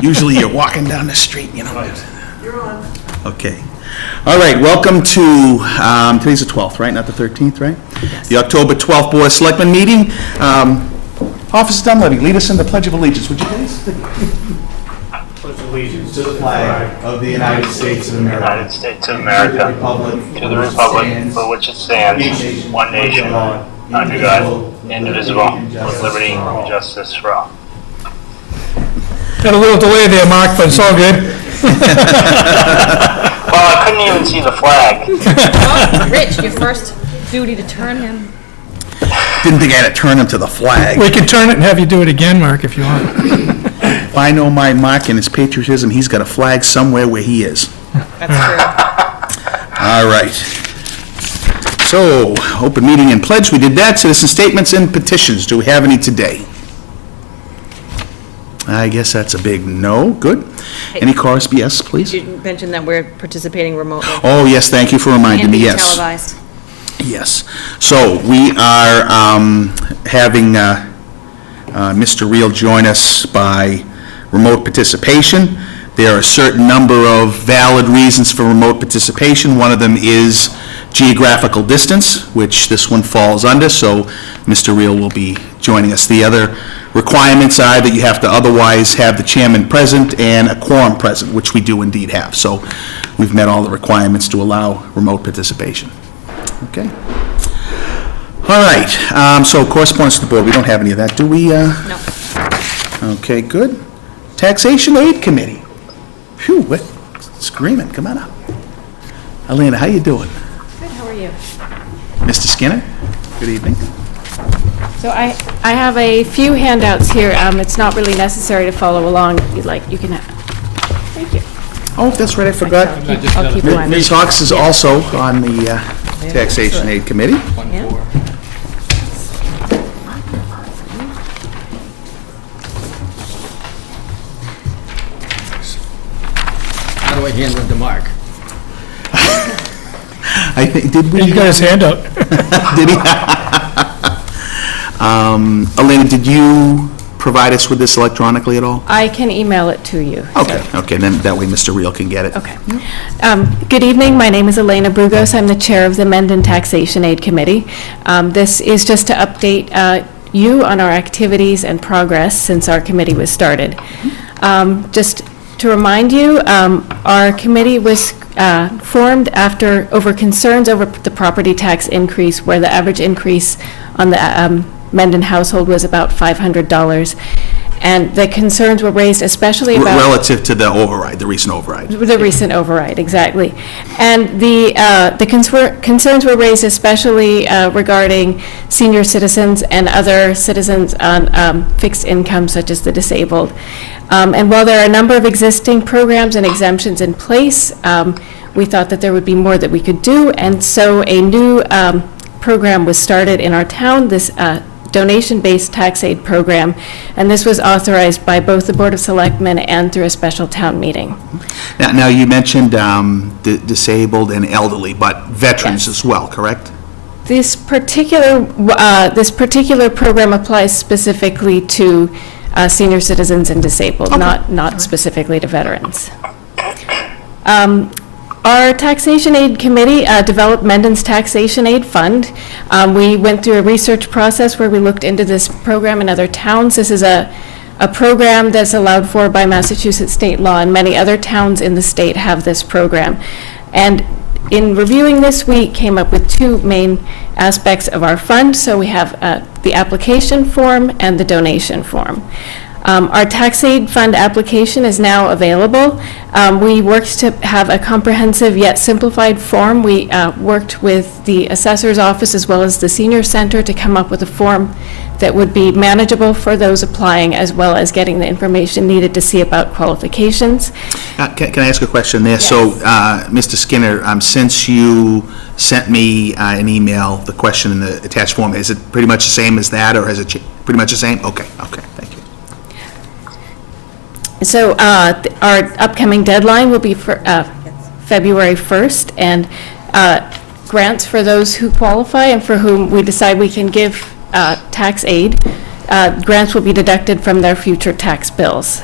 Usually you're walking down the street, you know. You're on. Okay. All right, welcome to, today's the 12th, right? Not the 13th, right? Yes. The October 12th Board of Selectmen meeting. Officer Dunleavy, lead us in the Pledge of Allegiance, would you please? Pledge allegiance To the flag of the United States of America. United States of America, to the republic for which it stands, one nation, under God, indivisible, with liberty and justice for all. Got a little delay there, Mark, but it's all good. Well, I couldn't even see the flag. Oh, Rich, your first duty to turn him. Didn't think I had to turn him to the flag. We can turn it and have you do it again, Mark, if you want. If I know my Mark and his patriotism, he's got a flag somewhere where he is. That's true. All right. So, open meeting and pledge, we did that. Citizen statements and petitions, do we have any today? I guess that's a big no. Good. Any correspondence? Yes, please. You mentioned that we're participating remotely. Oh, yes, thank you for reminding me, yes. And being televised. Yes. So we are having Mr. Reel join us by remote participation. There are a certain number of valid reasons for remote participation. One of them is geographical distance, which this one falls under, so Mr. Reel will be joining us. The other requirements are that you have to otherwise have the chairman present and a quorum present, which we do indeed have. So we've met all the requirements to allow remote participation. Okay. All right. So correspondence to the board. We don't have any of that, do we? No. Okay, good. Taxation Aid Committee. Phew, what? Screaming. Come on up. Elena, how you doing? Good, how are you? Mr. Skinner, good evening. So I have a few handouts here. It's not really necessary to follow along. If you'd like, you can have. Thank you. Oh, that's right, I forgot. I'll keep one. Ms. Hawks is also on the Taxation Aid Committee. Yeah. How do I hand them to Mark? I think, did we? You got his hand up. Did he? Elena, did you provide us with this electronically at all? I can email it to you. Okay, okay, then that way Mr. Reel can get it. Okay. Good evening. My name is Elena Brugos. I'm the chair of the Mendon Taxation Aid Committee. This is just to update you on our activities and progress since our committee was started. Just to remind you, our committee was formed over concerns over the property tax increase, where the average increase on the Mendon household was about $500. And the concerns were raised especially about... Relative to the override, the recent override. The recent override, exactly. And the concerns were raised especially regarding senior citizens and other citizens on fixed income, such as the disabled. And while there are a number of existing programs and exemptions in place, we thought that there would be more that we could do. And so a new program was started in our town, this donation-based tax aid program, and this was authorized by both the Board of Selectmen and through a special town meeting. Now you mentioned disabled and elderly, but veterans Yes. as well, correct? This particular program applies specifically to senior citizens and disabled, not specifically to veterans. Our Taxation Aid Committee developed Mendon's Taxation Aid Fund. We went through a research process where we looked into this program in other towns. This is a program that's allowed for by Massachusetts state law, and many other towns in the state have this program. And in reviewing this, we came up with two main aspects of our fund. So we have the application form and the donation form. Our tax aid fund application is now available. We worked to have a comprehensive yet simplified form. We worked with the assessor's office as well as the senior center to come up with a form that would be manageable for those applying, as well as getting the information needed to see about qualifications. Can I ask a question there? Yes. So, Mr. Skinner, since you sent me an email, the question in the attached form, is it pretty much the same as that, or is it pretty much the same? Okay, thank you. So our upcoming deadline will be for February 1st, and grants for those who qualify and for whom we decide we can give tax aid, grants will be deducted from their future tax bills.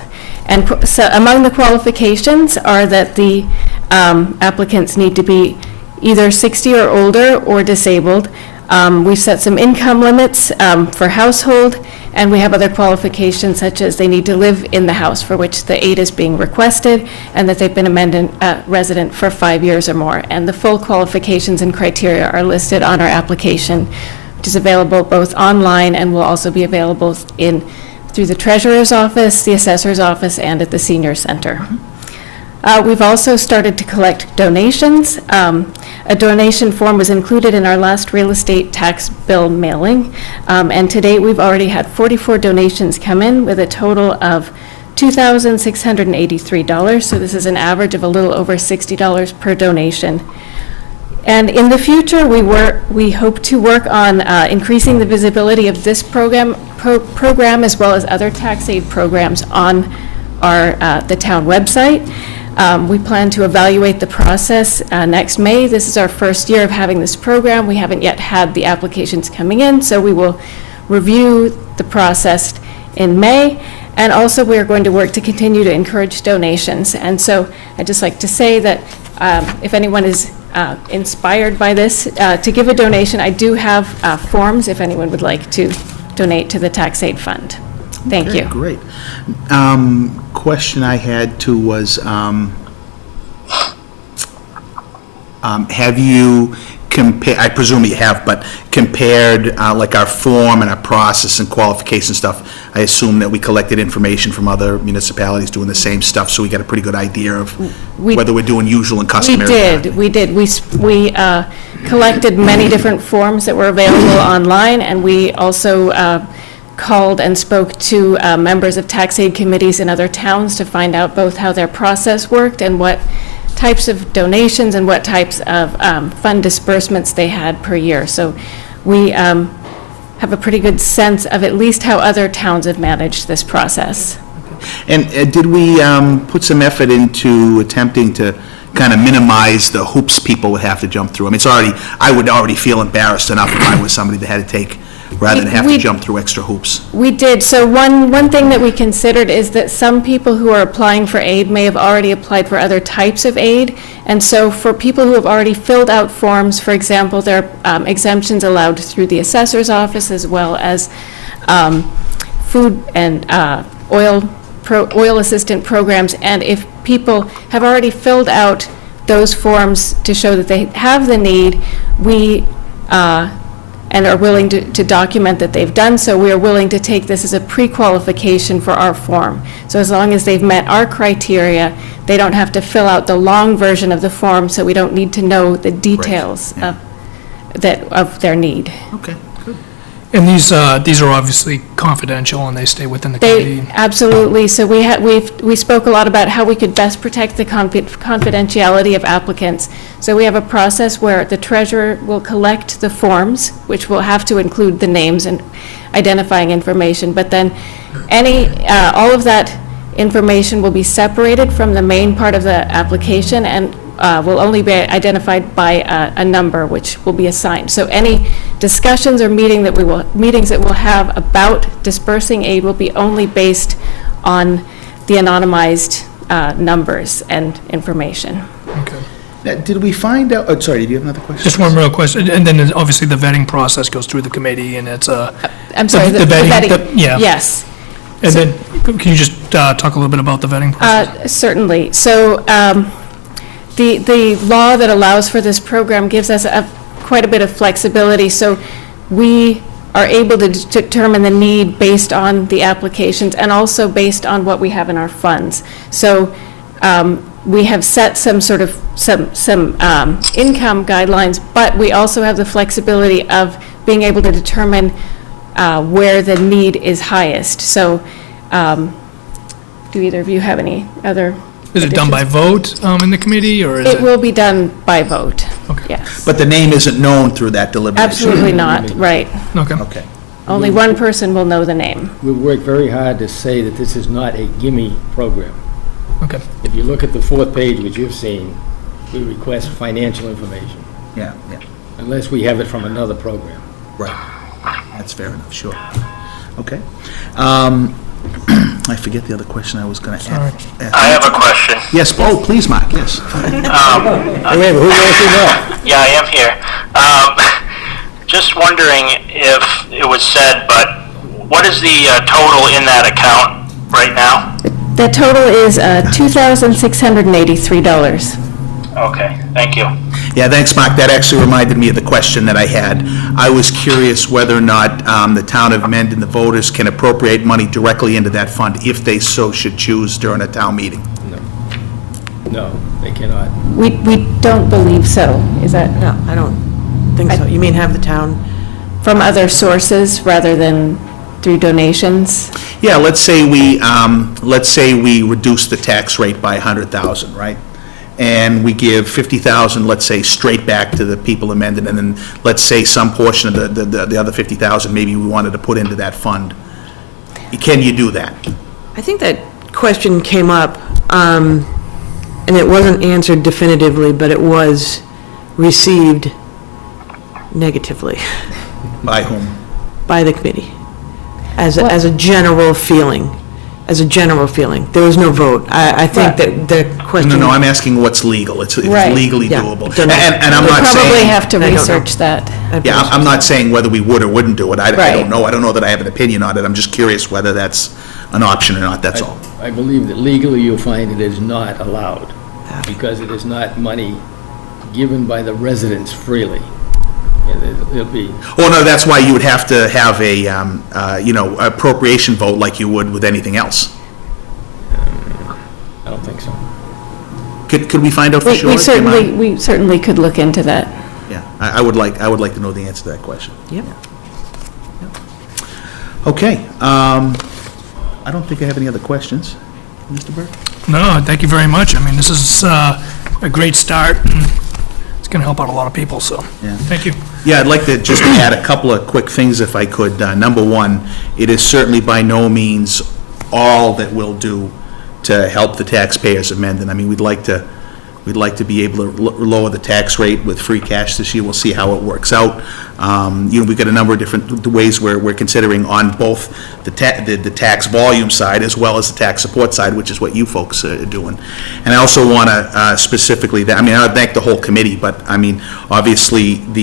And so among the qualifications are that the applicants need to be either 60 or older or disabled. We've set some income limits for household, and we have other qualifications such as they need to live in the house for which the aid is being requested, and that they've been a resident for 5 years or more. And the full qualifications and criteria are listed on our application, which is available both online and will also be available through the treasurer's office, the assessor's office, and at the senior center. We've also started to collect donations. A donation form was included in our last real estate tax bill mailing, and to date, we've already had 44 donations come in with a total of $2,683, so this is an average of a little over $60 per donation. And in the future, we hope to work on increasing the visibility of this program as well as other tax aid programs on the town website. We plan to evaluate the process next May. This is our first year of having this program. We haven't yet had the applications coming in, so we will review the process in May. And also, we are going to work to continue to encourage donations. And so I'd just like to say that if anyone is inspired by this, to give a donation, I do have forms if anyone would like to donate to the tax aid fund. Thank you. Great. Question I had too was, have you compared, I presume you have, but compared like our form and our process and qualification stuff, I assume that we collected information from other municipalities doing the same stuff, so we got a pretty good idea of whether we're doing usual and customary. We did. We collected many different forms that were available online, and we also called and spoke to members of tax aid committees in other towns to find out both how their process worked and what types of donations and what types of fund disbursements they had per year. So we have a pretty good sense of at least how other towns have managed this process. And did we put some effort into attempting to kind of minimize the hoops people would have to jump through? I mean, I would already feel embarrassed enough if I was somebody that had to take, rather than have to jump through extra hoops. We did. So one thing that we considered is that some people who are applying for aid may have already applied for other types of aid. And so for people who have already filled out forms, for example, there are exemptions allowed through the assessor's office as well as food and oil assistant programs. And if people have already filled out those forms to show that they have the need, we and are willing to document that they've done so, we are willing to take this as a pre-qualification for our form. So as long as they've met our criteria, they don't have to fill out the long version of the form, so we don't need to know the details of their need. Okay, good. And these are obviously confidential, and they stay within the committee. Absolutely. So we spoke a lot about how we could best protect the confidentiality of applicants. So we have a process where the treasurer will collect the forms, which will have to include the names and identifying information, but then all of that information will be separated from the main part of the application and will only be identified by a number which will be assigned. So any discussions or meetings that we'll have about dispersing aid will be only based on the anonymized numbers and information. Okay. Now, did we find out, oh, sorry, did you have another question? Just one real question, and then obviously the vetting process goes through the committee, and it's I'm sorry, the vetting. yeah. Yes. And then, can you just talk a little bit about the vetting process? Certainly. So the law that allows for this program gives us quite a bit of flexibility. So we are able to determine the need based on the applications and also based on what we have in our funds. So we have set some sort of income guidelines, but we also have the flexibility of being able to determine where the need is highest. So do either of you have any other? Is it done by vote in the committee, or is It will be done by vote. Okay. Yes. But the name isn't known through that deliberation? Absolutely not, right. Okay. Okay. Only one person will know the name. We worked very hard to say that this is not a gimme program. Okay. If you look at the fourth page, which you've seen, we request financial information, Yeah, yeah, unless we have it from another program. right. That's fair enough, sure. Okay. I forget the other question I was going to Sorry. ask. I have a question. Yes, oh, please, Mark, yes. Wait, who wants to know? Yeah, I am here. Just wondering if it was said, but what is the total in that account right now? The total is $2,683. Okay, thank you. Yeah, thanks, Mark. That actually reminded me of the question that I had. I was curious whether or not the town of Mendon, the voters, can appropriate money directly into that fund if they so should choose during a town meeting. No, they cannot. We don't believe so. Is that No, I don't think so. You mean have the town, from other sources rather than through donations? Yeah, let's say we reduce the tax rate by 100,000, right? And we give 50,000, let's say, straight back to the people of Mendon, and then let's say some portion of the other 50,000, maybe we wanted to put into that fund. Can you do that? I think that question came up, and it wasn't answered definitively, but it was received negatively By whom? by the committee, as a general feeling, There was no vote. I think that the question. No, I'm asking what's legal. It's Right. legally Yeah. doable. Don't know. And I'm We'll not probably saying, have to I don't know. research that. yeah, I'm not saying whether we would or wouldn't do it. I Right. don't know. I don't know that I have an opinion on it. I'm just curious whether that's an option or not, that's all. I believe that legally you'll find it is not allowed, because it is not money given by the residents freely. It'll be, Well, no, that's why you would have to have a, appropriation vote like you would with anything else. I don't think so. Could we find out for sure? We Kim? certainly could look into that. Yeah, I would like to know the answer to that question. Yep. Okay, I don't think I have any other questions. Mr. Burke? No, thank you very much. I mean, this is a great start, and it's going to help out a lot of people, so, Yeah. thank you. Yeah, I'd like to just add a couple of quick things if I could. Number one, it is certainly by no means all that we'll do to help the taxpayers of Mendon. I mean, we'd like to be able to lower the tax rate with free cash this year. We'll see how it works out. We've got a number of different ways where we're considering on both the tax volume side as well as the tax support side, which is what you folks are doing. And I also want to specifically, I thank the whole committee, but I mean, obviously, some of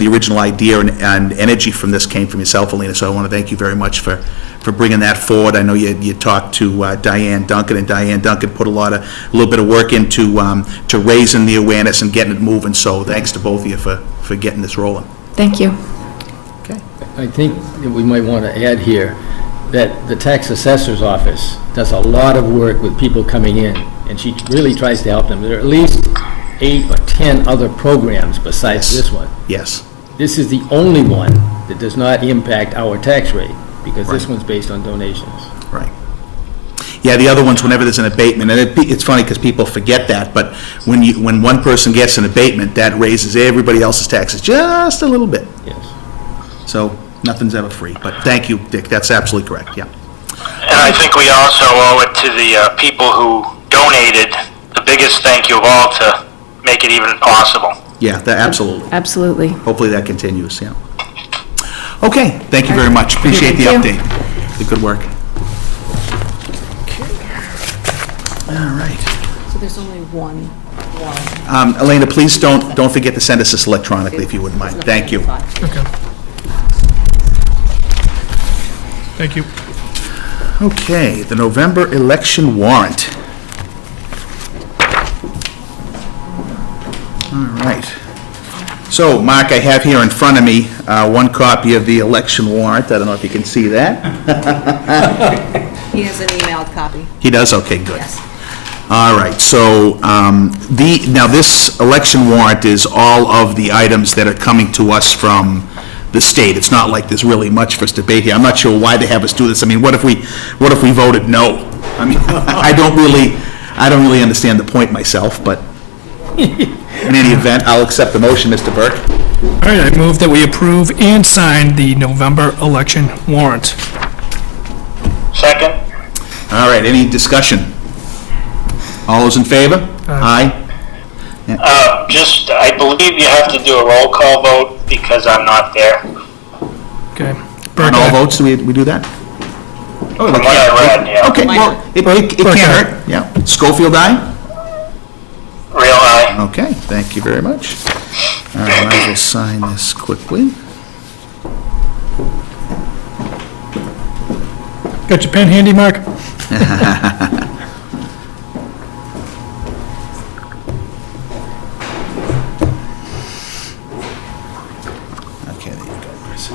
the original idea and energy from this came from yourself, Alina, so I want to thank you very much for bringing that forward. I know you talked to Diane Duncan, and Diane Duncan put a little bit of work into to raising the awareness and getting it moving, so thanks to both of you for getting this rolling. Thank you. I think that we might want to add here that the tax assessor's office does a lot of work with people coming in, and she really tries to help them. There are at least 8 or 10 other programs besides this one. Yes. This is the only one that does not impact our tax rate, because this Right. one's based on donations. Right. Yeah, the other ones, whenever there's an abatement, and it's funny because people forget that, but when one person gets an abatement, that raises everybody else's taxes just a little bit. Yes. So nothing's ever free. But thank you, Dick. That's absolutely correct, yeah. And I think we also owe it to the people who donated the biggest thank you of all to make it even possible. Yeah, absolutely. Absolutely. Hopefully that continues, yeah. Okay, thank you very much. Appreciate the Thank you. update. The good work. All right. So there's only one. Elena, please don't forget to send us this electronically if you wouldn't mind. Thank you. Okay. Thank you. Okay, the November election warrant. All right. So, Mark, I have here in front of me one copy of the election warrant. I don't know if you can see that. He has an emailed copy. He does? Okay, good. Yes. All right, so now this election warrant is all of the items that are coming to us from the state. It's not like there's really much for us to debate here. I'm not sure why they have us do this. I mean, what if we voted no? I mean, I don't really understand the point myself, but in any event, I'll accept the motion, Mr. Burke. All right, I move that we approve and sign the November election warrant. Second? All right, any discussion? All those in favor? Aye. I believe you have to do a roll call vote because I'm not there. Okay. On Burke, all aye. votes, do we do that? Oh, From what I read, yeah. Okay, well, it can't hurt, yeah. Schofield, aye? Real high. Okay, thank you very much. All right, I will sign this quickly. Got your pen handy, Mark? Okay, there you go, Chris.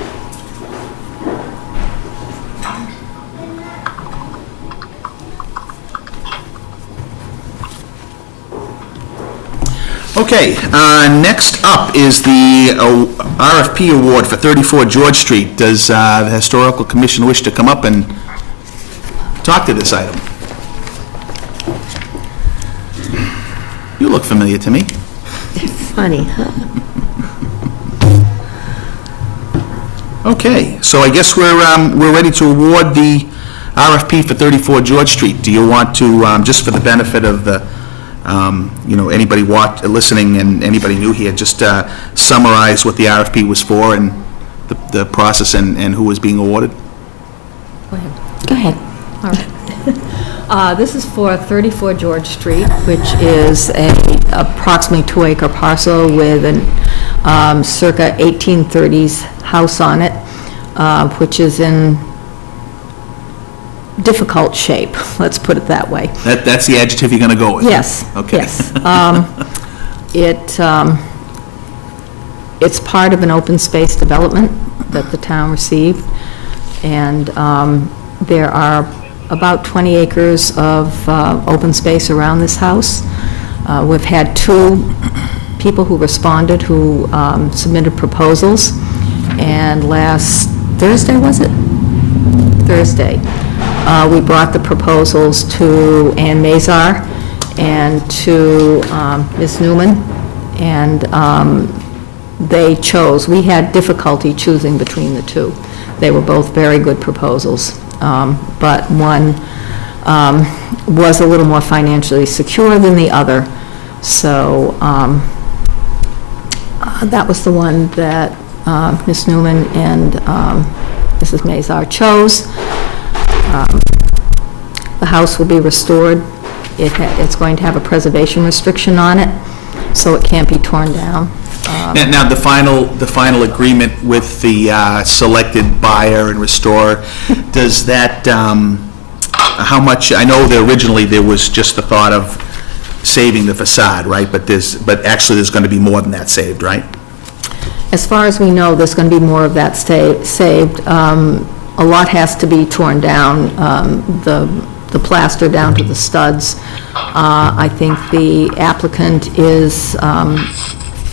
Okay, next up is the RFP award for 34 George Street. Does the Historical Commission wish to come up and talk to this item? You look familiar to me. Funny, huh? Okay, so I guess we're ready to award the RFP for 34 George Street. Do you want to, just for the benefit of the, anybody listening and anybody new here, just summarize what the RFP was for and the process and who was being awarded? Go ahead. All right. This is for 34 George Street, which is a approximately 2-acre parcel with an circa 1830s house on it, which is in difficult shape, let's put it that way. That's the adjective you're going to go with? Yes. Okay. Yes. It's part of an open space development that the town received, and there are about 20 acres of open space around this house. We've had 2 people who responded who submitted proposals, and last Thursday, was it? Thursday. We brought the proposals to Ann Mazar and to Ms. Newman, and they chose. We had difficulty choosing between the 2. They were both very good proposals, but one was a little more financially secure than the other. So that was the one that Ms. Newman and Mrs. Mazar chose. The house will be restored. It's going to have a preservation restriction on it, so it can't be torn down. Now, the final agreement with the selected buyer and restorer, does that, how much, I know that originally there was just the thought of saving the facade, right? But actually there's going to be more than that saved, right? As far as we know, there's going to be more of that saved. A lot has to be torn down, the plaster down to the studs. I think the applicant is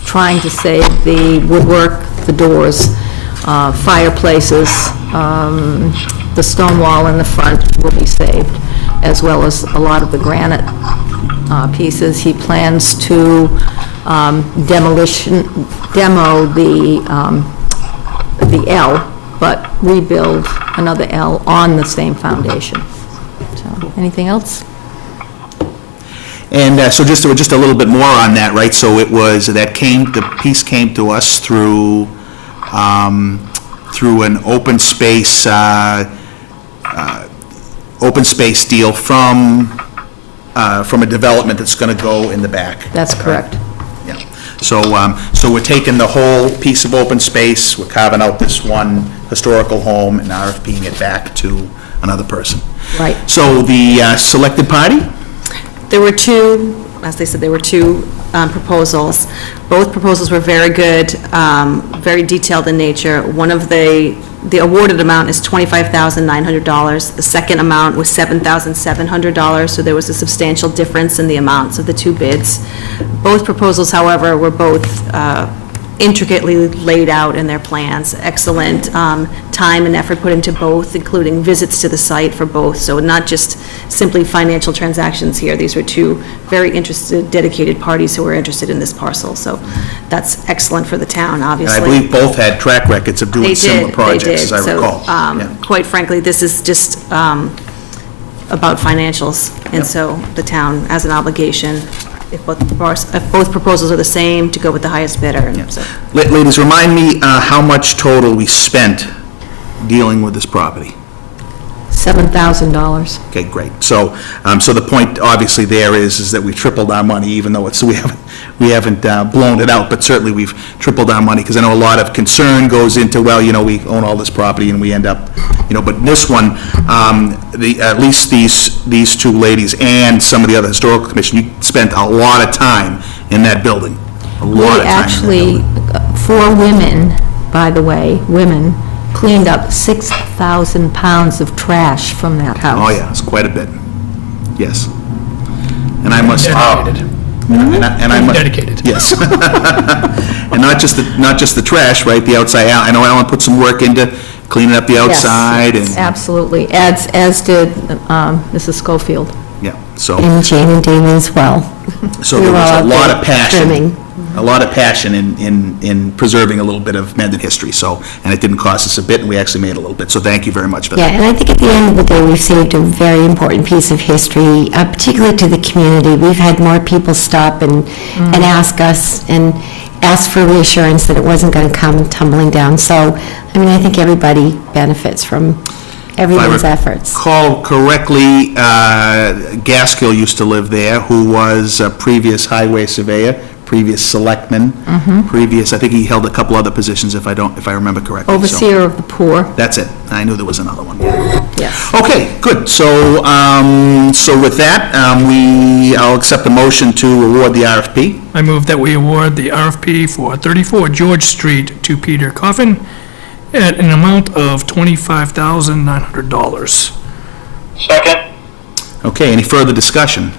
trying to save the woodwork, the doors, fireplaces, the stone wall in the front will be saved, as well as a lot of the granite pieces. He plans to demo the L, but rebuild another L on the same foundation. So, anything else? And so just a little bit more on that, right? So it was, the piece came to us through an open space deal from a development that's going to go in the back. That's correct. Yeah. So we're taking the whole piece of open space, we're carving out this one historical home and RFPing it back to another person. Right. So the selected party? There were 2, as they said, there were 2 proposals. Both proposals were very good, very detailed in nature. One of the awarded amount is $25,900. The second amount was $7,700, so there was a substantial difference in the amounts of the 2 bids. Both proposals, however, were both intricately laid out in their plans. Excellent time and effort put into both, including visits to the site for both. So not just simply financial transactions here. These were 2 very interested, dedicated parties who were interested in this parcel. So that's excellent for the town, obviously. And I believe both had track records of doing similar projects, as I So, recall. Yeah. quite frankly, this is just about financials. And so the town has an obligation, if both proposals are the same, to go with the highest bidder. And so Ladies, remind me how much total we spent dealing with this property. $7,000. Okay, great. So, so the point obviously there is that we've tripled our money, even though we haven't blown it out, but certainly we've tripled our money, because I know a lot of concern goes into, well, we own all this property and we end up, but this one, at least these two ladies and some of the other historical commission, you spent a lot of time in that building. A lot of time in that Actually, building. 4 women, by the way, women, cleaned up 6,000 pounds of trash from that house. Oh, yeah, it's quite a bit. Yes. And I must... Dedicated. And I must... Dedicated. Yes. And not just the trash, right, the outside. I know Alan put some work into cleaning up the outside and... Absolutely, as did Mrs. Schofield. Yeah, so... And Jane and Damon as well. So We there were was all a out lot there of passion, trimming. in preserving a little bit of Mendon history, so, and it didn't cost us a bit, and we actually made a little bit, so thank you very much for Yeah, that. and I think at the end of the day, we've saved a very important piece of history, particularly to the community. We've had more people stop and ask us, and ask for reassurance that it wasn't going to come tumbling down. So, I mean, I think everybody benefits from everyone's efforts. If I recall correctly, Gaskill used to live there, who was a previous highway surveyor, previous selectman, previous, I think he held a couple other positions, if I remember correctly. so- Overseer of the poor, That's it. I knew there was another one. yes. Okay, good. So, so with that, I'll accept a motion to award the RFP. I move that we award the RFP for 34 George Street to Peter Coffin at an amount of $25,900. Second. Okay, any further discussion?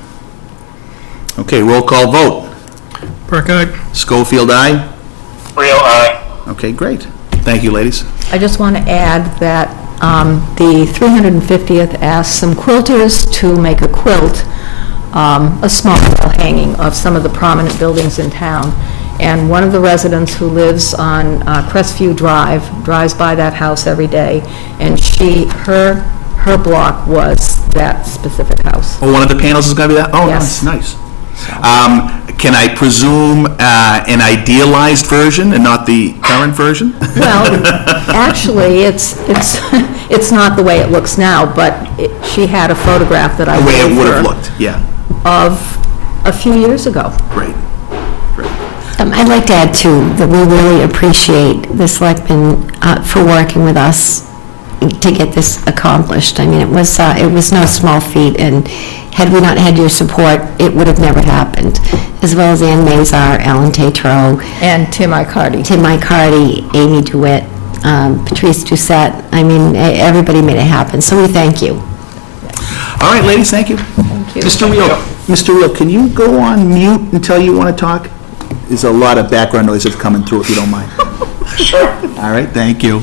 Okay, roll call vote. Burke, aye. Schofield, aye? Real aye. Okay, great. Thank you, ladies. I just want to add that the 350th asked some quilters to make a quilt, a small wall hanging of some of the prominent buildings in town. And one of the residents who lives on Crestview Drive drives by that house every day, and her block was that specific house. Oh, one of the panels is going to be that? Oh, Yes. nice. Can I presume an idealized version and not the current version? Well, actually, it's not the way it looks now, but she had a photograph that I The way it gave would her have looked, yeah. of a few years ago. Great. I'd like to add, too, that we really appreciate the selectmen for working with us to get this accomplished. I mean, it was no small feat, and had we not had your support, it would have never happened. As well as Ann Mazar, Alan Tatro, And Tim Icardi. Tim Icardi, Amy DeWitt, Patrice Doucette. I mean, everybody made it happen, so we thank you. All right, ladies, thank you. Thank you. Mr. Reel, can you go on mute until you want to talk? There's a lot of background noise that's coming through, if you don't mind. Sure. All right, thank you.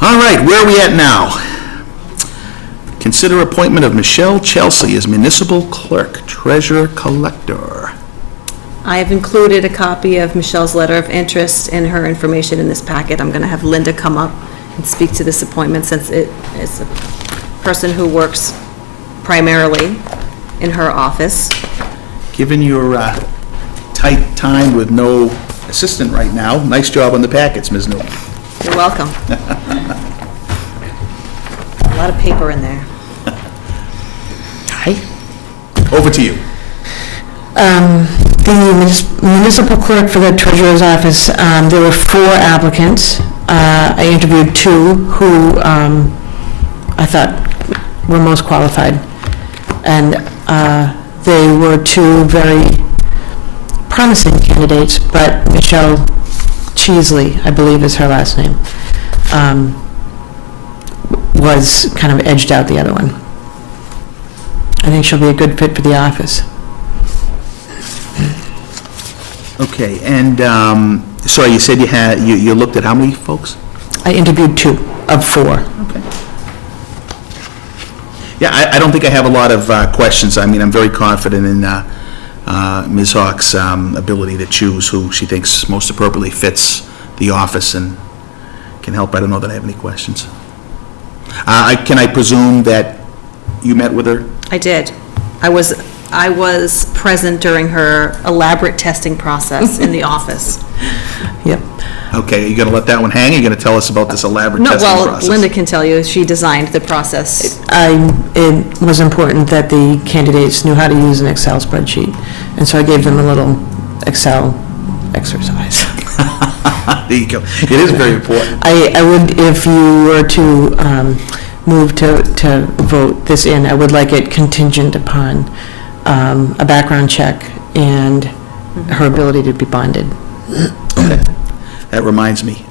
All right, where are we at now? Consider appointment of Michelle Chelsea as municipal clerk, treasurer, collector. I have included a copy of Michelle's letter of interest and her information in this packet. I'm going to have Linda come up and speak to this appointment, since it is a person who works primarily in her office. Given your tight time with no assistant right now, nice job on the packets, Ms. Newell. You're welcome. A lot of paper in there. Hi. Over to you. The municipal clerk for the treasurer's office, there were 4 applicants. I interviewed 2 who I thought were most qualified. And they were 2 very promising candidates, but Michelle Cheesley, I believe is her last name, was kind of edged out the other one. I think she'll be a good fit for the office. Okay, and, sorry, you said you looked at how many folks? I interviewed 2 of 4. Okay. Yeah, I don't think I have a lot of questions. I mean, I'm very confident in Ms. Hawk's ability to choose who she thinks most appropriately fits the office and can help. I don't know that I have any questions. Can I presume that you met with her? I did. I was I was present during her elaborate testing process in the office. Yep. Okay, are you going to let that one hang? Are you going to tell us about this elaborate No, testing well, process? Linda can tell you, she designed the process. It was important that the candidates knew how to use an Excel spreadsheet, and so I gave them a little Excel exercise. There you go. It is very important. I would, if you were to move to vote this in, I would like it contingent upon a background check and her ability to be bonded. Okay. That reminds me,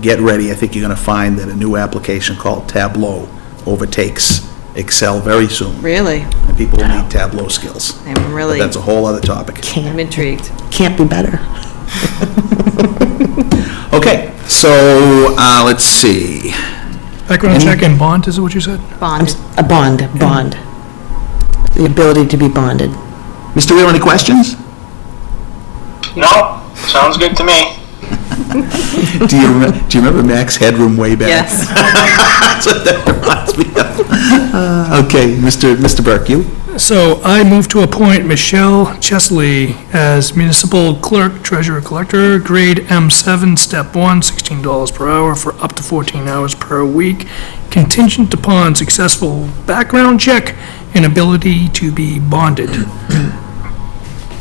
get ready. I think you're going to find that a new application called Tableau overtakes Excel very soon. Really? And people will need Tableau skills. I'm But really, that's a whole other topic. I'm intrigued. Can't be better. Okay, so, let's see. Background check and bond, is it what you said? Bond. A bond. The ability to be bonded. Mr. Reel, any questions? No, sounds good to me. Do you remember Max Headroom way back? Yes. That's what that reminds me of. Okay, Mr. Burke, you? So I move to appoint Michelle Chesley as municipal clerk, treasurer, collector, grade M7, step 1, $16 per hour for up to 14 hours per week, contingent upon successful background check and ability to be bonded.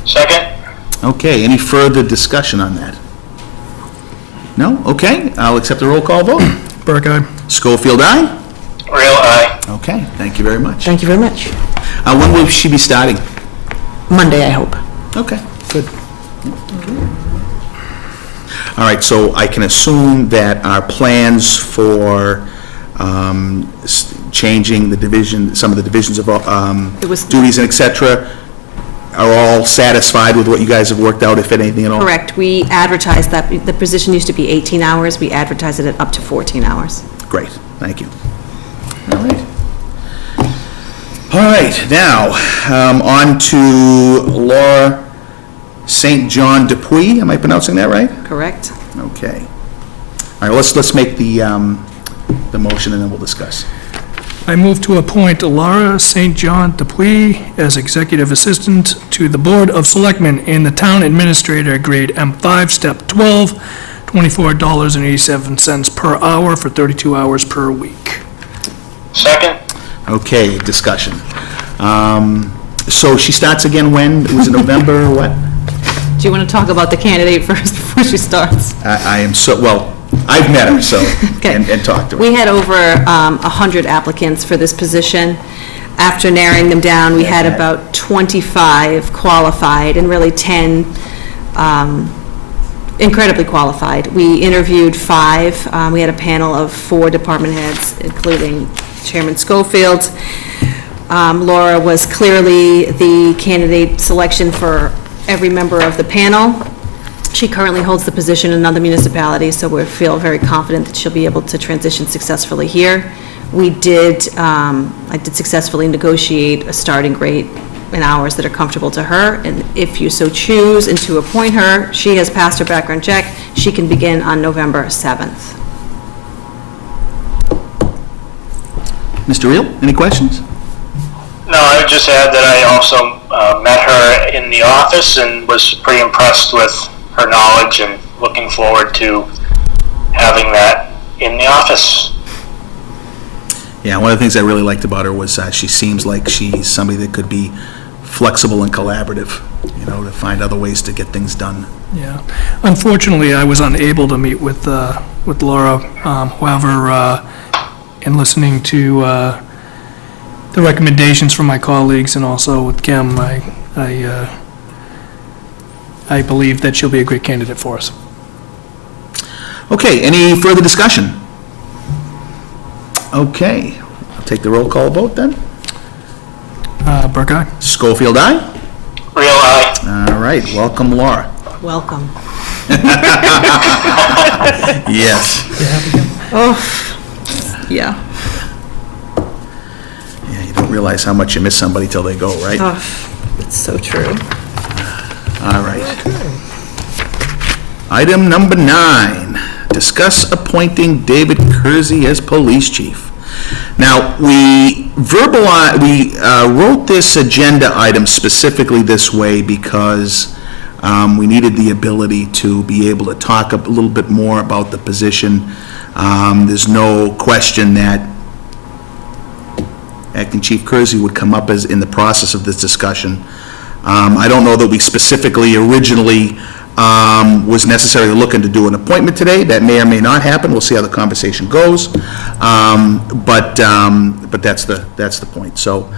Second? Okay, any further discussion on that? No? Okay, I'll accept the roll call vote. Burke, aye. Schofield, aye? Real aye. Okay, thank you very much. Thank you very much. When will she be starting? Monday, I hope. Okay, good. All right, so I can assume that our plans for changing the division, some of the divisions of It was- duties and et cetera, are all satisfied with what you guys have worked out, if anything at all? Correct. We advertised that, the position used to be 18 hours, we advertised it at up to 14 hours. Great, thank you. All right. All right, now, on to Laura St. John Dupuy, am I pronouncing that right? Correct? Okay. All right, let's make the motion and then we'll discuss. I move to appoint Laura St. John Dupuy as executive assistant to the Board of Selectmen and the town administrator, grade M5, step 12, $24.87 per hour for 32 hours per week. Second? Okay, discussion. So she starts again when? Was it November or what? Do you want to talk about the candidate first before she starts? I am so, well, I've met her, so, Okay. and talked to her. We had over 100 applicants for this position. After narrowing them down, we had about 25 qualified and really 10 incredibly qualified. We interviewed 5. We had a panel of 4 department heads, including Chairman Schofield. Laura was clearly the candidate selection for every member of the panel. She currently holds the position in another municipality, so we feel very confident that she'll be able to transition successfully here. I did successfully negotiate a starting rate in hours that are comfortable to her, and if you so choose and to appoint her, she has passed her background check, she can begin on November 7th. Mr. Reel, any questions? No, I would just add that I also met her in the office and was pretty impressed with her knowledge and looking forward to having that in the office. Yeah, one of the things I really liked about her was she seems like she's somebody that could be flexible and collaborative, you know, to find other ways to get things done. Yeah. Unfortunately, I was unable to meet with Laura. However, in listening to the recommendations from my colleagues and also with Kim, I believe that she'll be a great candidate for us. Okay, any further discussion? Okay, I'll take the roll call vote then. Burke, aye. Schofield, aye? Real aye. All right, welcome Laura. Welcome. Yes. Yeah. Yeah, you don't realize how much you miss somebody till they go, right? It's so true. All right. Item number 9, discuss appointing David Kersey as police chief. Now, we wrote this agenda item specifically this way because we needed the ability to be able to talk a little bit more about the position. There's no question that Acting Chief Kersey would come up as in the process of this discussion. I don't know that we specifically originally was necessarily looking to do an appointment today. That may or may not happen. We'll see how the conversation goes. But that's the point. So,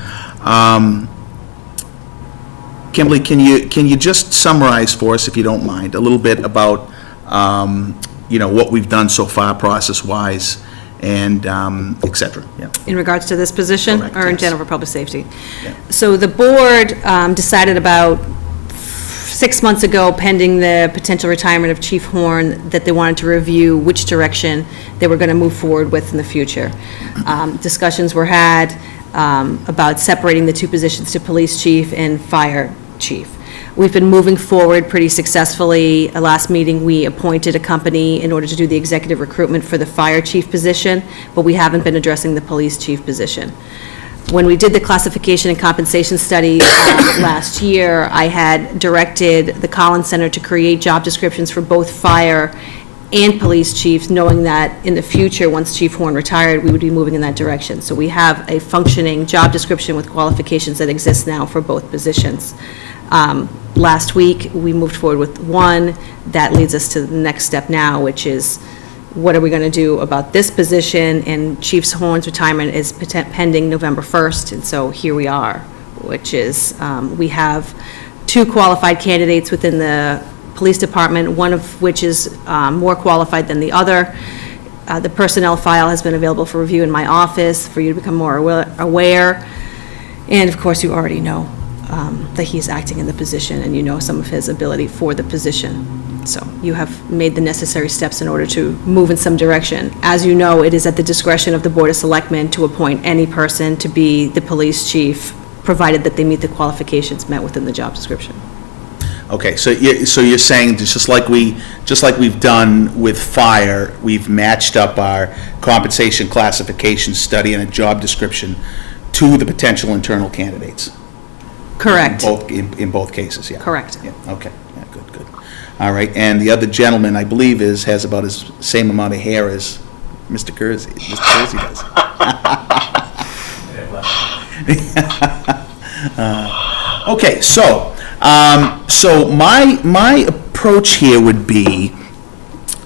Kimberly, can you just summarize for us, if you don't mind, a little bit about what we've done so far process-wise and et cetera? Yeah. In regards to this position, Correct, or in yes. general for public safety? Yeah. So the board decided about 6 months ago, pending the potential retirement of Chief Horn, that they wanted to review which direction they were going to move forward with in the future. Discussions were had about separating the two positions to police chief and fire chief. We've been moving forward pretty successfully. Last meeting, we appointed a company in order to do the executive recruitment for the fire chief position, but we haven't been addressing the police chief position. When we did the classification and compensation study last year, I had directed the Collins Center to create job descriptions for both fire and police chiefs, knowing that in the future, once Chief Horn retired, we would be moving in that direction. So we have a functioning job description with qualifications that exist now for both positions. Last week, we moved forward with one. That leads us to the next step now, which is, what are we going to do about this position? And Chief Horn's retirement is pending November 1st, and so here we are, which is, we have two qualified candidates within the police department, one of which is more qualified than the other. The personnel file has been available for review in my office for you to become more aware. And of course, you already know that he's acting in the position, and you know some of his ability for the position. So you have made the necessary steps in order to move in some direction. As you know, it is at the discretion of the Board of Selectmen to appoint any person to be the police chief, provided that they meet the qualifications met within the job description. Okay, so you're saying, just like we've done with fire, we've matched up our compensation classification study and a job description to the potential internal candidates? Correct. In both cases, yeah? Correct. Yeah, okay, yeah, good. All right, and the other gentleman, I believe, has about his same amount of hair as Mr. Kersey. Mr. Kersey does. Okay, so my approach here would be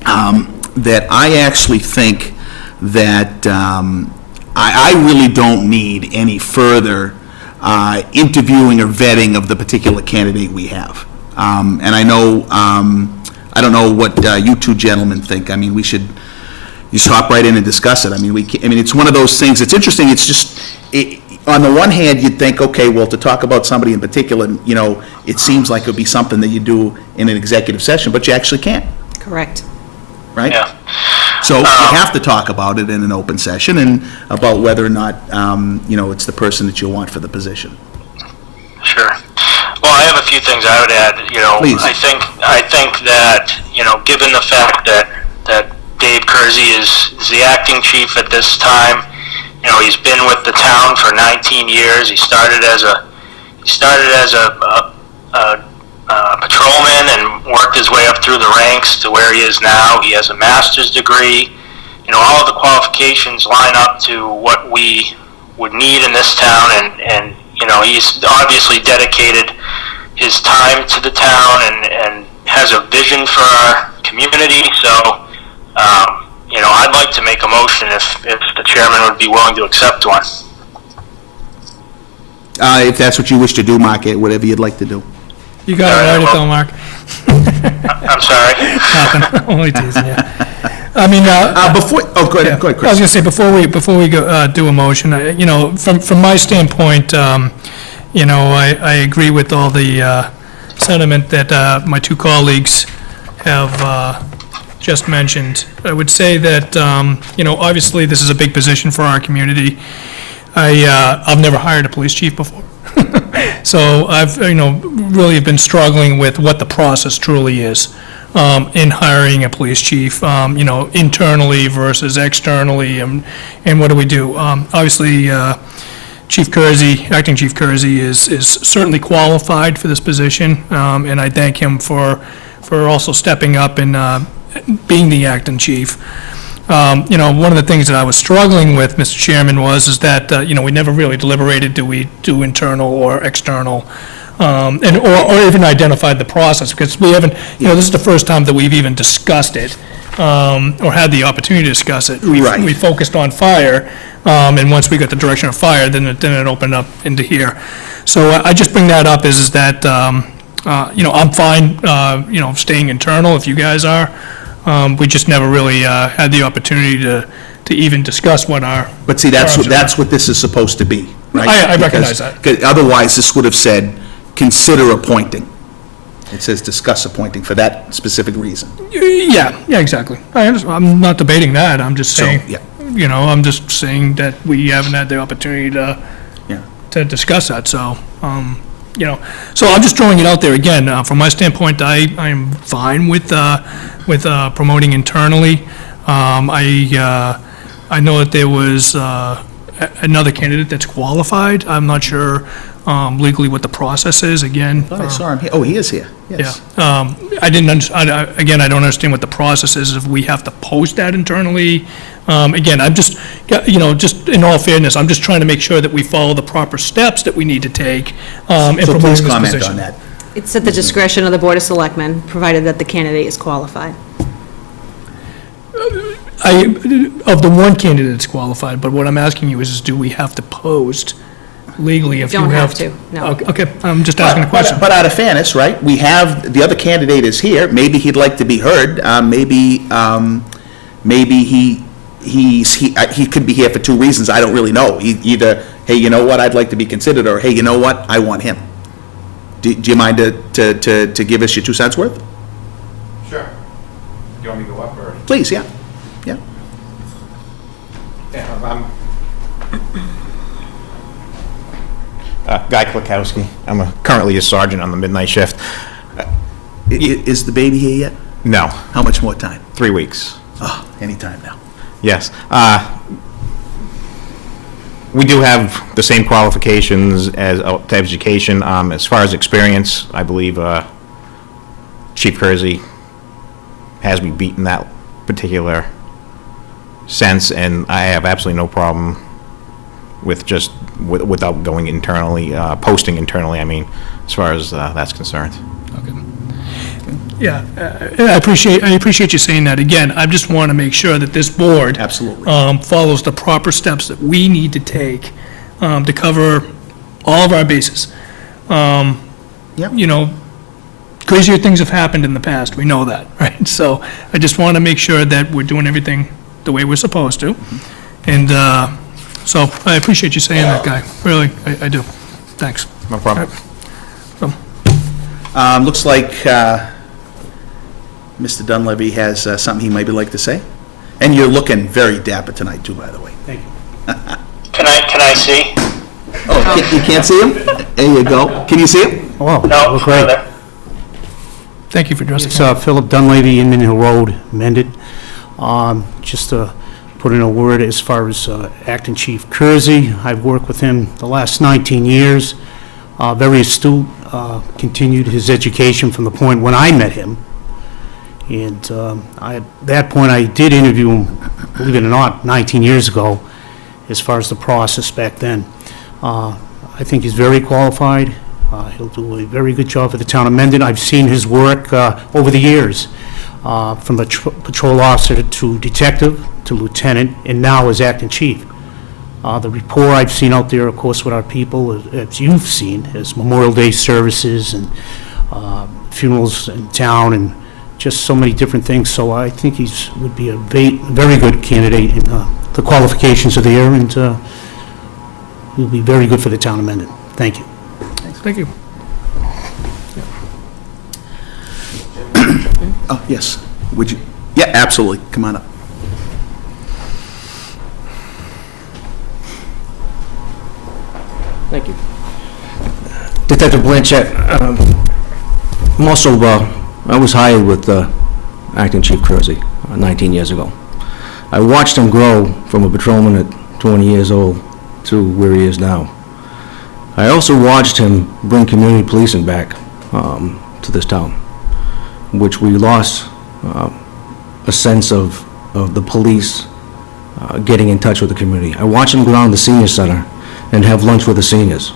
that I actually think that I really don't need any further interviewing or vetting of the particular candidate we have. And I know, I don't know what you two gentlemen think. I mean, we should just hop right in and discuss it. I mean, it's one of those things. It's interesting. It's just, on the one hand, you'd think, okay, well, to talk about somebody in particular, it seems like it would be something that you do in an executive session, but you actually can't, Correct. right? Yeah. So you have to talk about it in an open session and about whether or not, it's the person that you want for the position. Sure. Well, I have a few things I would add. Please. I think that given the fact that Dave Kersey is the acting chief at this time, he's been with the town for 19 years. He started as a patrolman and worked his way up through the ranks to where he is now. He has a master's degree. All of the qualifications line up to what we would need in this town, and he's obviously dedicated his time to the town and has a vision for our community. So, I'd like to make a motion if the chairman would be willing to accept one. If that's what you wish to do, Mark, whatever you'd like to do. You got it right, though, Mark. I'm sorry. Nothing, only teasing you. I mean, Go ahead, I was Chris. gonna say, before we go, do a motion, from my standpoint, I agree with all the sentiment that my two colleagues have just mentioned. I would say that, obviously, this is a big position for our community. I've never hired a police chief before. So I've, really been struggling with what the process truly is. in hiring a police chief, internally versus externally, and what do we do? Obviously, Chief Kersey, Acting Chief Kersey is certainly qualified for this position, and I thank him for also stepping up and being the acting chief. One of the things that I was struggling with, Mr. Chairman, is that, we never really deliberated, do we do internal or external, or even identified the process, because we haven't, this is the first time that we've even discussed it, or had the opportunity to discuss it. Right. We focused on fire, and once we got the direction of fire, then it opened up into here. So I just bring that up is that, I'm fine, staying internal if you guys are. We just never really had the opportunity to even discuss what our... But see, that's what this is supposed to be, right? I recognize that. 'Cause otherwise, this would have said, consider appointing. It says discuss appointing for that specific reason. Yeah, exactly. I'm not debating that, I'm just So, saying, yeah. I'm just saying that we haven't had the opportunity to Yeah. discuss that, so, so I'm just throwing it out there again. From my standpoint, I'm fine with promoting internally. I know that there was another candidate that's qualified. I'm not sure legally what the process is, again. I saw him here. Oh, he is here, Yeah. yes. I didn't, again, I don't understand what the process is, if we have to post that internally. Again, I'm just, just in all fairness, I'm just trying to make sure that we follow the proper steps that we need to take in So promoting please this comment position. on that. It's at the discretion of the Board of Selectmen, provided that the candidate is qualified. Of the one candidate that's qualified, but what I'm asking you is do we have to post legally if you have... Don't have to, no. Okay, I'm just asking a question. But out of fairness, right, we have, the other candidate is here, maybe he'd like to be heard, maybe he could be here for two reasons, I don't really know. Either, hey, you know what, I'd like to be considered, or hey, you know what, I want him. Do you mind to give us your 2 cents worth? Sure. Do you want me to go up, or? Please, yeah, yeah. Yeah, I'm Guy Klukowski. I'm currently a sergeant on the midnight shift. Is the baby here yet? No, How much more time? 3 weeks. Oh, anytime now. Yes. We do have the same qualifications as to education. As far as experience, I believe Chief Kersey has me beat in that particular sense, and I have absolutely no problem with just without going internally, posting internally. I mean, as far as that's concerned. Okay. Yeah, I appreciate you saying that. Again, I just want to make sure that this board... Absolutely. Follows the proper steps that we need to take to cover all of our bases. Yep. Crazier things have happened in the past, we know that, right? So I just want to make sure that we're doing everything the way we're supposed to. And so I appreciate you saying that, Guy. Really, I do. Thanks. No problem. Looks like Mr. Dunleavy has something he maybe like to say. And you're looking very dapper tonight, too, by the way. Thank you. Can I see? Oh, you can't see him? There you go. Can you see him? Oh, No, look great. further. Thank you for addressing It's that. Philip Dunleavy, Inman Hill Road, Mendon. Just to put in a word as far as Acting Chief Kersey, I've worked with him the last 19 years. Very astute, continued his education from the point when I met him. And at that point, I did interview him, believe it or not, 19 years ago, as far as the process back then. I think he's very qualified. He'll do a very good job for the town of Mendon. I've seen his work over the years, from a patrol officer to detective to lieutenant, and now as acting chief. The rapport I've seen out there, of course, with our people, as you've seen, is Memorial Day services and funerals in town and just so many different things. So I think would be a very good candidate, and the qualifications are there, and he'll be very good for the town of Mendon. Thank you. Thank you. Oh, yes. Would you? Yeah, absolutely. Come on up. Thank you. Detective Blanchett, I'm also, I was hired with Acting Chief Kersey 19 years ago. I watched him grow from a patrolman at 20 years old to where he is now. I also watched him bring community policing back to this town, which we lost a sense of the police getting in touch with the community. I watched him go down to the senior center and have lunch with the seniors.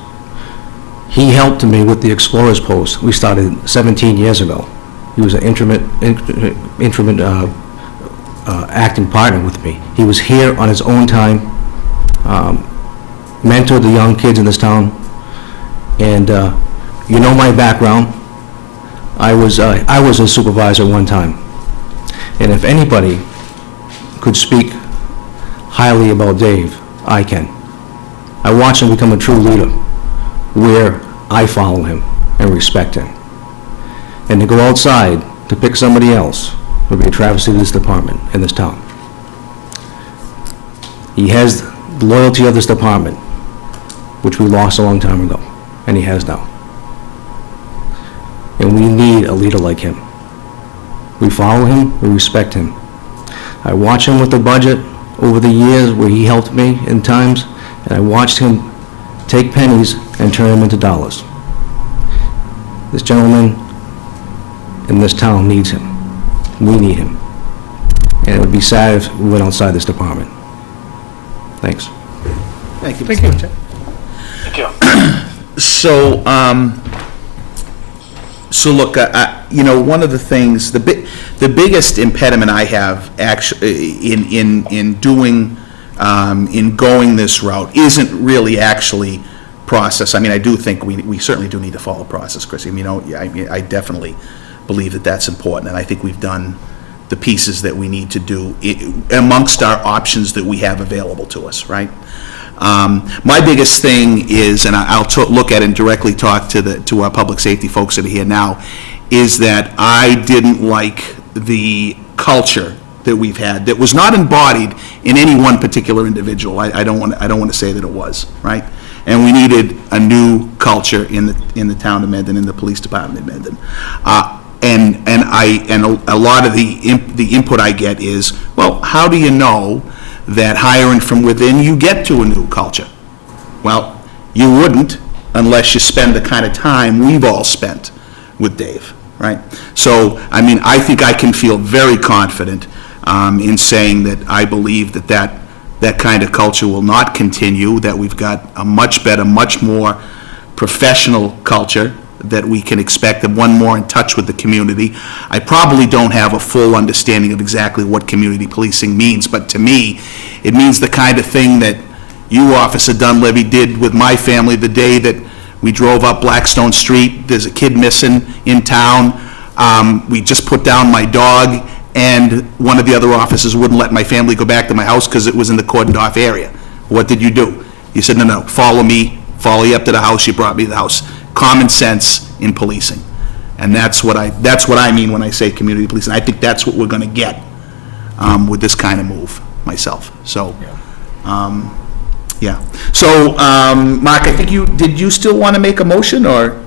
He helped me with the Explorers Post. We started 17 years ago. He was an interim acting partner with me. He was here on his own time, mentored the young kids in this town, and you know my background. I was a supervisor one time, and if anybody could speak highly about Dave, I can. I watched him become a true leader, where I follow him and respect him. And to go outside to pick somebody else would be a travesty to this department in this town. He has the loyalty of this department, which we lost a long time ago, and he has now. And we need a leader like him. We follow him, we respect him. I watch him with the budget over the years where he helped me in times, and I watched him take pennies and turn them into dollars. This gentleman in this town needs him. We need him. And it would be sad if we went outside this department. Thanks. Thank you, Thank Mr. you. Butcher. Thank you. So, look, you know, one of the things, the biggest impediment I have actually in doing, in going this route isn't really actually process. I mean, I do think we certainly do need to follow process, Chrissy. I mean, I definitely believe that that's important, and I think we've done the pieces that we need to do amongst our options that we have available to us, right? My biggest thing is, and I'll look at it and directly talk to our public safety folks that are here now, is that I didn't like the culture that we've had that was not embodied in any one particular individual. I don't want to say that it was, right? And we needed a new culture in the town of Mendon, in the police department of Mendon. And a lot of the input I get is, well, how do you know that hiring from within you get to a new culture? Well, you wouldn't unless you spend the kind of time we've all spent with Dave, right? So, I mean, I think I can feel very confident in saying that I believe that kind of culture will not continue, that we've got a much better, much more professional culture that we can expect, and one more in touch with the community. I probably don't have a full understanding of exactly what community policing means, but to me, it means the kind of thing that you, Officer Dunleavy, did with my family the day that we drove up Blackstone Street. There's a kid missing in town. We just put down my dog, and one of the other officers wouldn't let my family go back to my house because it was in the cordoned off area. What did you do? You said, no, follow me, follow you up to the house, you brought me to the house. Common sense in policing. And that's what I mean when I say community policing. I think that's what we're gonna get with this kind of move, myself. So, yeah. So, Mark, I think did you still want to make a motion, or?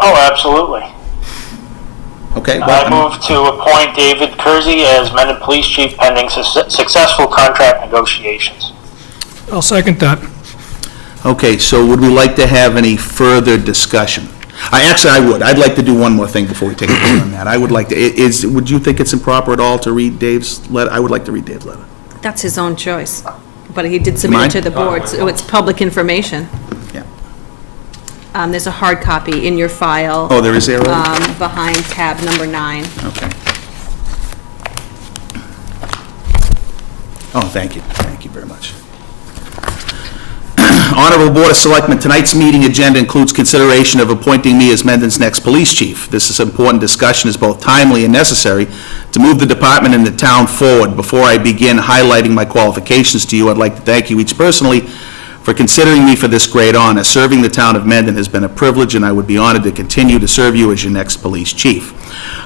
Oh, absolutely. Okay. I move to appoint David Kersey as Mendon Police Chief pending successful contract negotiations. I'll second that. Okay, so would we like to have any further discussion? I would. I'd like to do one more thing before we take a vote on that. I would like to, would you think it's improper at all to read Dave's letter? I would like to read Dave's letter. That's his own choice, but he did submit it to the board, so it's public information. Yeah. There's a hard copy in your file. Oh, there is there already? Behind tab number 9. Okay. Oh, thank you. Thank you very much. Honorable Board of Selectmen, tonight's meeting agenda includes consideration of appointing me as Mendon's next police chief. This is important discussion is both timely and necessary to move the department and the town forward. Before I begin highlighting my qualifications to you, I'd like to thank you each personally for considering me for this great honor. Serving the town of Mendon has been a privilege, and I would be honored to continue to serve you as your next police chief.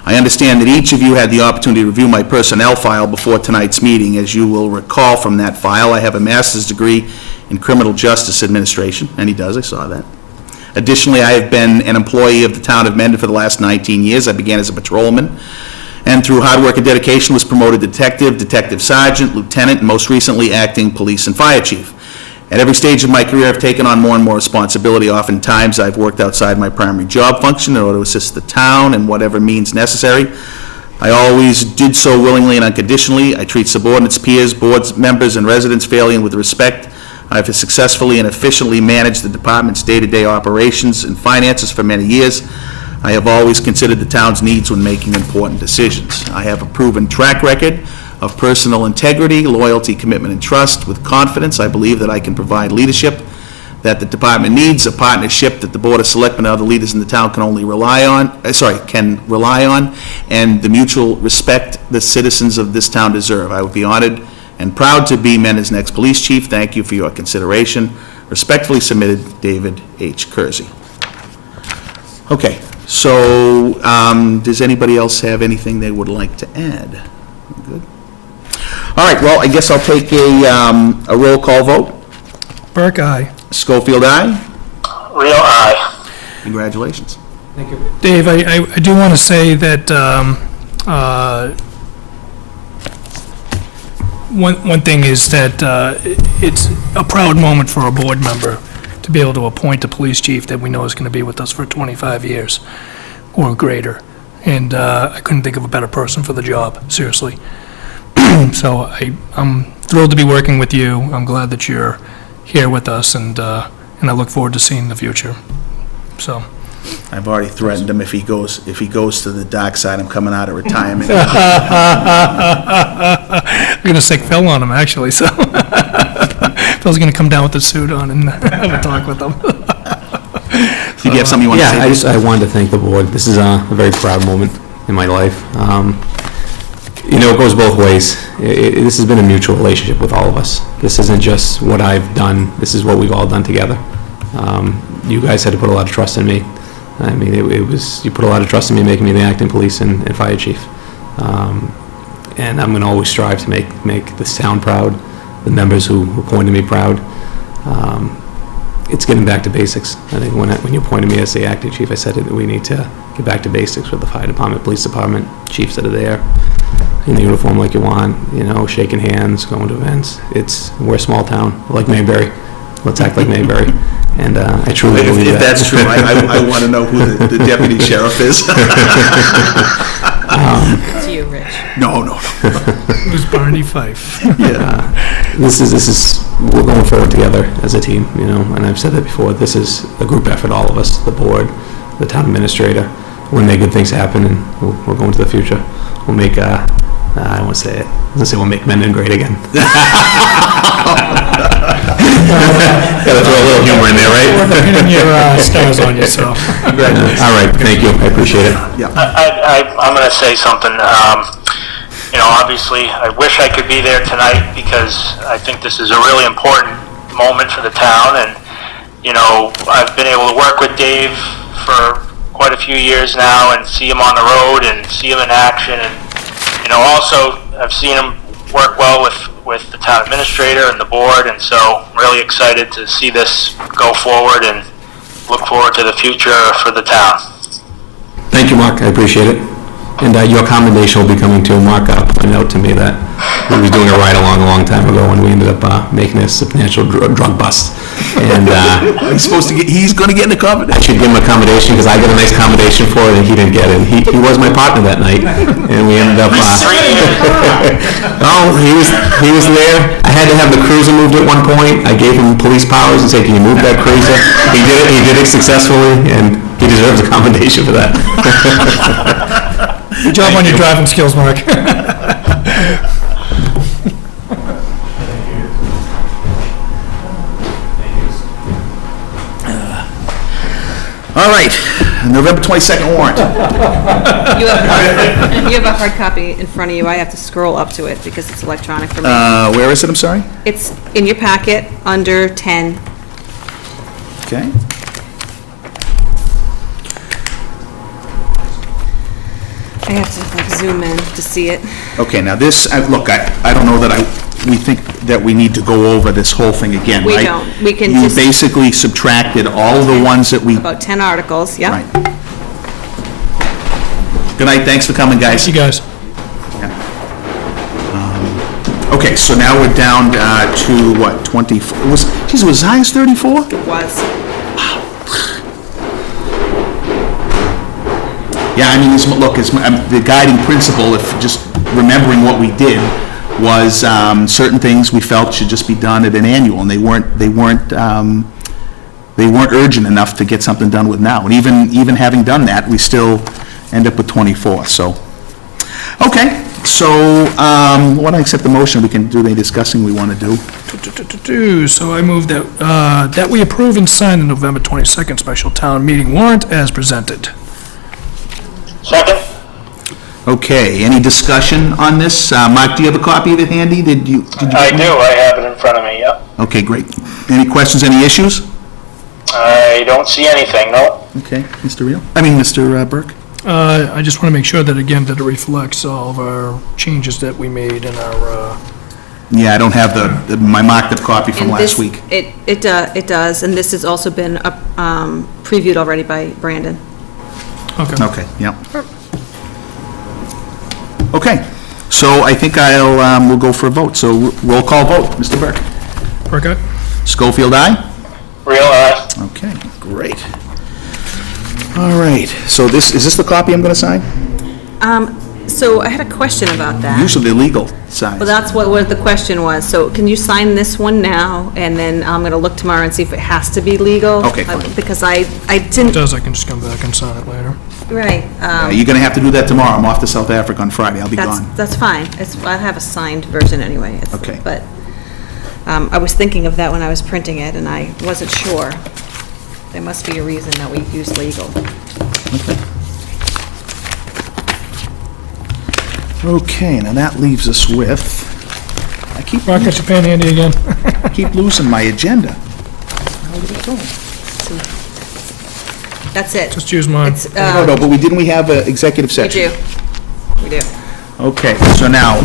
I understand that each of you had the opportunity to review my personnel file before tonight's meeting. As you will recall from that file, I have a master's degree in criminal justice administration, and he does, I saw that. Additionally, I have been an employee of the town of Mendon for the last 19 years. I began as a patrolman and through hard work and dedication was promoted detective, detective sergeant, lieutenant, and most recently acting police and fire chief. At every stage of my career, I've taken on more and more responsibility. Oftentimes, I've worked outside my primary job function in order to assist the town in whatever means necessary. I always did so willingly and unconditionally. I treat subordinates, peers, board members, and residents fairly and with respect. I've successfully and efficiently managed the department's day-to-day operations and finances for many years. I have always considered the town's needs when making important decisions. I have a proven track record of personal integrity, loyalty, commitment, and trust. With confidence, I believe that I can provide leadership that the department needs, a partnership that the Board of Selectmen and other leaders in the town can only rely on, and the mutual respect the citizens of this town deserve. I would be honored and proud to be Mendon's next police chief. Thank you for your consideration. Respectfully submitted, David H. Kersey. Okay, so does anybody else have anything they would like to add? Good. All right, well, I guess I'll take a roll call vote. Burke, aye. Schofield, aye. Real aye. Congratulations. Dave, I do want to say that one thing is that it's a proud moment for a board member to be able to appoint a police chief that we know is going to be with us for 25 years or greater. And I couldn't think of a better person for the job, seriously. So I'm thrilled to be working with you. I'm glad that you're here with us, and I look forward to seeing the future. So. I've already threatened him if he goes to the dark side, I'm coming out of retirement. I'm going to sick Phil on him, actually, so. Phil's going to come down with the suit on and have a talk with him. Did you have something you want to say? Yeah, I wanted to thank the board. This is a very proud moment in my life. You know, it goes both ways. This has been a mutual relationship with all of us. This isn't just what I've done. This is what we've all done together. You guys had to put a lot of trust in me. I mean, you put a lot of trust in me making me the acting police and fire chief. And I'm going to always strive to make this town proud, the members who appointed me proud. It's getting back to basics. I think when you appointed me as the acting chief, I said that we need to get back to basics with the fire department, police department, chiefs that are there, in the uniform like you want, you know, shaking hands, going to events. We're a small town, like Mayberry. Let's act like Mayberry. And I truly believe that. If that's true, I want to know who the deputy sheriff is. It's you, Rich. No. Who's Barney Fife? Yeah. This is we're going forward together as a team, you know, and I've said that before. This is a group effort, all of us, the board, the town administrator. We're going to make good things happen, and we're going to the future. We'll make, I don't want to say it. I was going to say we'll make Mendon great again. Gotta throw a little humor in there, right? We're hitting your stars on you, so. All right, thank you. I appreciate it. Yeah. I'm going to say something. You know, obviously, I wish I could be there tonight because I think this is a really important moment for the town. And, you know, I've been able to work with Dave for quite a few years now and see him on the road and see him in action. And, you know, also I've seen him work well with the town administrator and the board. And so I'm really excited to see this go forward and look forward to the future for the town. Thank you, Mark. I appreciate it. And your commendation will be coming too. Mark pointed out to me that he was doing a ride-along a long time ago, and we ended up making a substantial drug bust. And he's going to get an accommodation. I should give him a commendation because I got a nice commendation for it, and he didn't get it. And he was my partner that night, and we ended up. Oh, he was there. I had to have the cruiser moved at one point. I gave him police powers and said, "Can you move that cruiser?" He did it. He did it successfully, and he deserves a commendation for that. Good job on your driving skills, Mark. All right, November 22nd warrant. You have a hard copy in front of you. I have to scroll up to it because it's electronic for me. Where is it, I'm sorry? It's in your packet, under 10. Okay. I have to like zoom in to see it. Okay, now this, look, I don't know that we think that we need to go over this whole thing again, We right? don't. We can You just- basically subtracted all of the ones that we, About 10 articles, yeah. right. Good night, thanks for coming, guys. You guys. Okay, so now we're down to, what, 24? Was as high as 34? Was. Yeah, I mean, look, the guiding principle, if just remembering what we did, was certain things we felt should just be done at an annual, and they weren't urgent enough to get something done with now. And even having done that, we still end up with 24, so. Okay, so, why don't I accept the motion, we can do any discussing we want to do. So I move that we approve and sign the November 22nd special town meeting warrant as presented. Second? Okay, any discussion on this? Mike, do you have a copy of it handy? Did you? I do, I have it in front of me, yep. Okay, great. Any questions, any issues? I don't see anything, no. Okay, Mr. Burke? I just want to make sure that, again, that it reflects all of our changes that we made in our, Yeah, I don't have my mocked-up copy from And last this- week. It does, and this has also been previewed already by Brandon. okay. Okay, yeah. Okay, so I think we'll go for a vote. So roll call vote, Mr. Burke. Burke, aye? Schofield, aye? Real, Okay, great. All right, so is this the copy I'm going to sign? So I had a question about that. Usually the legal size. Well, that's what the question was. So can you sign this one now, and then I'm going to look tomorrow and see if it has to be legal? Okay, fine. Because I If it didn't, does, I can just come back and sign it later. right. You're going to have to do that tomorrow. I'm off to South Africa on Friday. I'll be gone. That's fine. I have a signed version anyway. Okay. But I was thinking of that when I was printing it, and I wasn't sure. There must be a reason that we use legal. Okay, now that leaves us with, I Mark, got your pen handy again? keep losing my agenda. That's it. Just use mine. It's, No, but didn't we have an executive we session? do. We do. Okay, so now,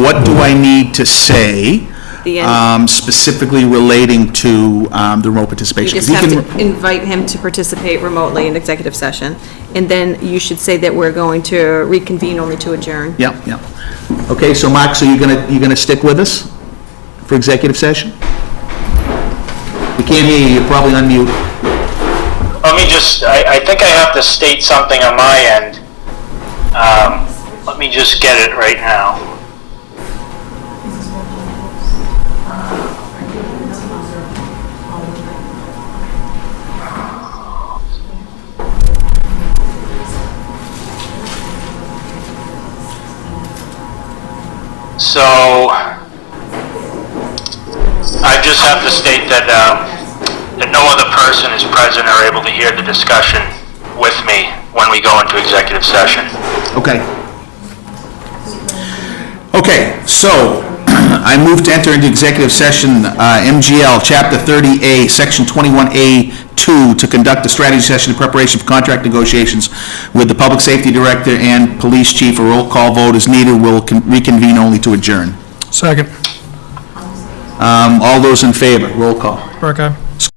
what do I need to say The end. specifically relating to the remote You participation? just 'Cause he have to invite him to participate remotely in executive session, and then you should say that we're going to reconvene only to adjourn. Yeah, yeah. Okay, so Mark, so you're gonna stick with us for executive session? We can't hear you, you're probably on mute. Let me just, I think I have to state something on my end. Let me just get it right now. So, I just have to state that, that no other person is present or able to hear the discussion with me when we go into executive session. Okay. Okay, so I move to enter into executive session, MGL, Chapter 30A, Section 21A2, to conduct a strategy session in preparation for contract negotiations with the Public Safety Director and Police Chief. A roll call vote is needed. We'll reconvene only to adjourn. Second. All those in favor, roll call. Burke, aye?